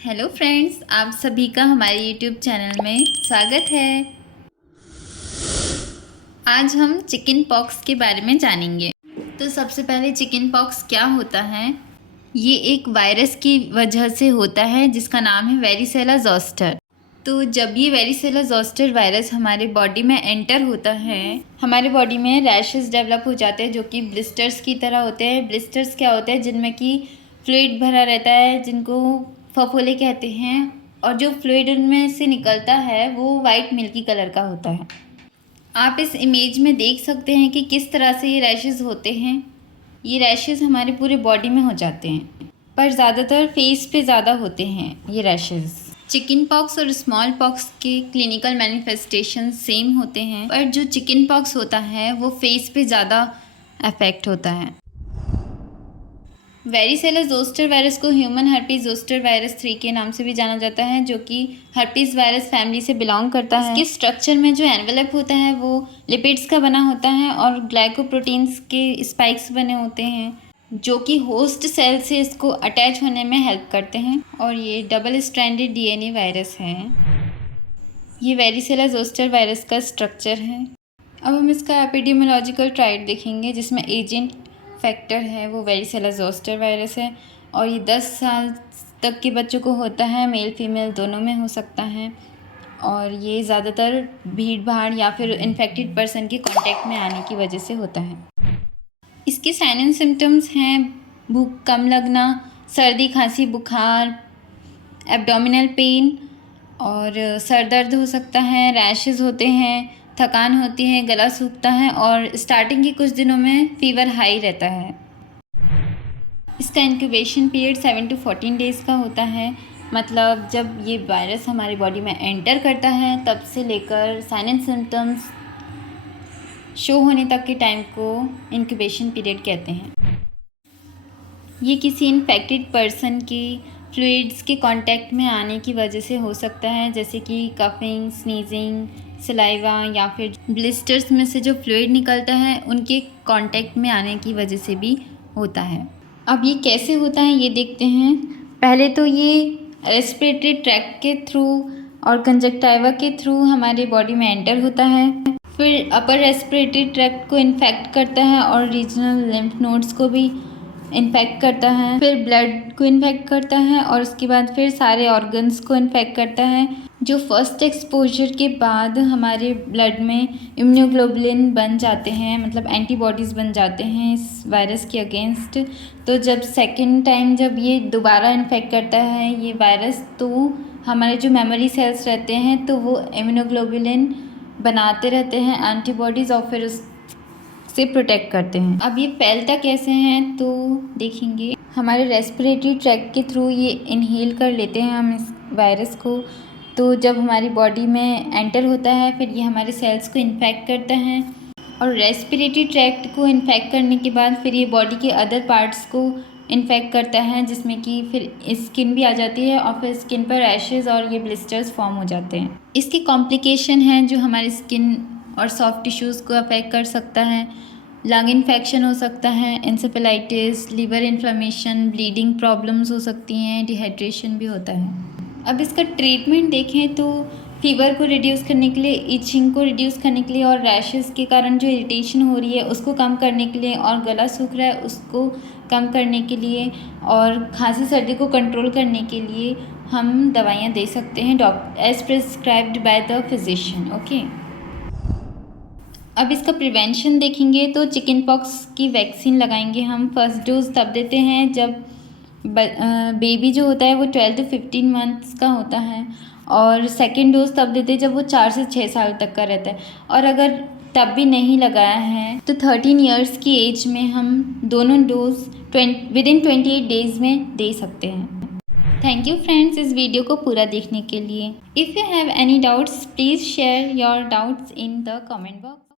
Hello friends, आप सभी का हमारे यूट्यूब चैनल में स्वागत है। आज हम चिकन पॉक्स के बारे में जानेंगे। तो सबसे पहले चिकन पॉक्स क्या होता है। ये एक वायरस की वजह से होता है जिसका नाम है वेरिसेला जोस्टर। तो जब ये वेरिसेला जोस्टर वायरस हमारे बॉडी में एंटर होता है, हमारे बॉडी में रैशेस डेवलप हो जाते हैं जो कि ब्लिस्टर्स की तरह होते हैं। ब्लिस्टर्स क्या होते हैं? जिनमें कि फ्लूइड भरा रहता है, जिनको फफोले कहते हैं, और जो फ्लूइड उनमें से निकलता है वो वाइट मिल्की कलर का होता है। आप इस इमेज में देख सकते हैं कि किस तरह से ये रैशेस होते हैं। ये रैशेस हमारे पूरे बॉडी में हो जाते हैं, पर ज़्यादातर फेस पे ज़्यादा होते हैं ये रैशेस। चिकन पॉक्स और स्मॉल पॉक्स के क्लिनिकल मैनिफेस्टेशन सेम होते हैं, पर जो चिकन पॉक्स होता है वो फेस पे ज़्यादा अफेक्ट होता है। वेरिसेला जोस्टर वायरस को ह्यूमन हर्पीज जोस्टर वायरस 3 के नाम से भी जाना जाता है, जो कि हर्पीज वायरस फैमिली से बिलोंग करता है। इसके स्ट्रक्चर में जो एनवेलप होता है वो लिपिड्स का बना होता है और ग्लाइकोप्रोटीन्स के स्पाइक्स बने होते हैं जो कि होस्ट सेल से इसको अटैच होने में हेल्प करते हैं। और ये डबल स्ट्रैंडेड डीएनए वायरस है। ये वेरिसेला जोस्टर वायरस का स्ट्रक्चर है। अब हम इसका एपिडेमियोलॉजिकल ट्राइड देखेंगे, जिसमें एजेंट फैक्टर है वो वेरिसेला जोस्टर वायरस है, और ये 10 साल तक के बच्चों को होता है। मेल फीमेल दोनों में हो सकता है, और ये ज़्यादातर भीड़ भाड़ या फिर इन्फेक्टेड पर्सन के कांटेक्ट में आने की वजह से होता है। इसके साइन एंड सिम्टम्स हैं भूख कम लगना, सर्दी खांसी बुखार, एब्डोमिनल पेन, और सर दर्द हो सकता है, रैशेस होते हैं, थकान होती है, गला सूखता है, और स्टार्टिंग के कुछ दिनों में फीवर हाई रहता है। इसका इंक्यूबेशन पीरियड 7 to 14 डेज़ का होता है। मतलब जब ये वायरस हमारी बॉडी में एंटर करता है तब से लेकर साइन एंड सिम्टम्स शो होने तक के टाइम को इंक्यूबेशन पीरियड कहते हैं। ये किसी इन्फेक्टेड पर्सन की फ्लूइड्स के कांटेक्ट में आने की वजह से हो सकता है, जैसे कि कफिंग, स्नीजिंग, सलाइवा, या फिर ब्लिस्टर्स में से जो फ्लूइड निकलता है उनके कांटेक्ट में आने की वजह से भी होता है। अब ये कैसे होता है ये देखते हैं। पहले तो ये रेस्पिरेटरी ट्रैक्ट के थ्रू और कंजक्टाइवा के थ्रू हमारे बॉडी में एंटर होता है, फिर अपर रेस्पिरेटरी ट्रैक्ट को इन्फेक्ट करता है और रीजनल लिम्फ नोड्स को भी इन्फेक्ट करता है, फिर ब्लड को इन्फेक्ट करता है, और उसके बाद फिर सारे ऑर्गन्स को इन्फेक्ट करता है। जो फर्स्ट एक्सपोजर के बाद हमारे ब्लड में इम्यूनोग्लोबुलिन बन जाते हैं, मतलब एंटीबॉडीज़ बन जाते हैं इस वायरस के अगेंस्ट। तो जब सेकेंड टाइम जब ये दोबारा इन्फेक्ट करता है ये वायरस, तो हमारे जो मेमोरी सेल्स रहते हैं तो वो इम्यूनोग्लोबुलिन बनाते रहते हैं एंटीबॉडीज़, और फिर से प्रोटेक्ट करते हैं। अब ये फैलता कैसे हैं तो देखेंगे। हमारे रेस्पिरेटरी ट्रैक्ट के थ्रू ये इनहेल कर लेते हैं हम इस वायरस को। तो जब हमारी बॉडी में एंटर होता है फिर ये हमारे सेल्स को इन्फेक्ट करता है, और रेस्पिरेटरी ट्रैक्ट को इन्फेक्ट करने के बाद फिर ये बॉडी के अदर पार्ट्स को इन्फेक्ट करता है, जिसमें कि फिर स्किन भी आ जाती है, और फिर स्किन पर रैशेज़ और ये ब्लिस्टर्स फॉर्म हो जाते हैं। इसके कॉम्प्लिकेशन हैं जो हमारी स्किन और सॉफ्ट टिश्यूज़ को अफेक्ट कर सकता है। लंग इन्फेक्शन हो सकता है, encephalitis, liver inflammation, bleeding problems हो सकती हैं, डिहाइड्रेशन भी होता है। अब इसका ट्रीटमेंट देखें तो फीवर को रिड्यूस करने के लिए, इचिंग को रिड्यूस करने के लिए, और रैशेज़ के कारण जो इरिटेशन हो रही है उसको कम करने के लिए, और गला सूख रहा है उसको कम करने के लिए, और खांसी सर्दी को कंट्रोल करने के लिए हम दवाइयाँ दे सकते हैं as prescribed by the physician. Okay. अब इसका प्रिवेंशन देखेंगे तो चिकन पॉक्स की वैक्सीन लगाएंगे हम। फर्स्ट डोज तब देते हैं जब बेबी जो होता है वो 12 to 15 मंथ्स का होता है, और सेकेंड डोज तब देते हैं जब वो 4 से 6 साल तक का रहता है, और अगर तब भी नहीं लगाया है तो 13 ईयर्स की एज में हम दोनों डोज विदिन 28 डेज़ में दे सकते हैं। थैंक यू फ्रेंड्स इस वीडियो को पूरा देखने के लिए। If you have any doubts please share your doubts in the comment box.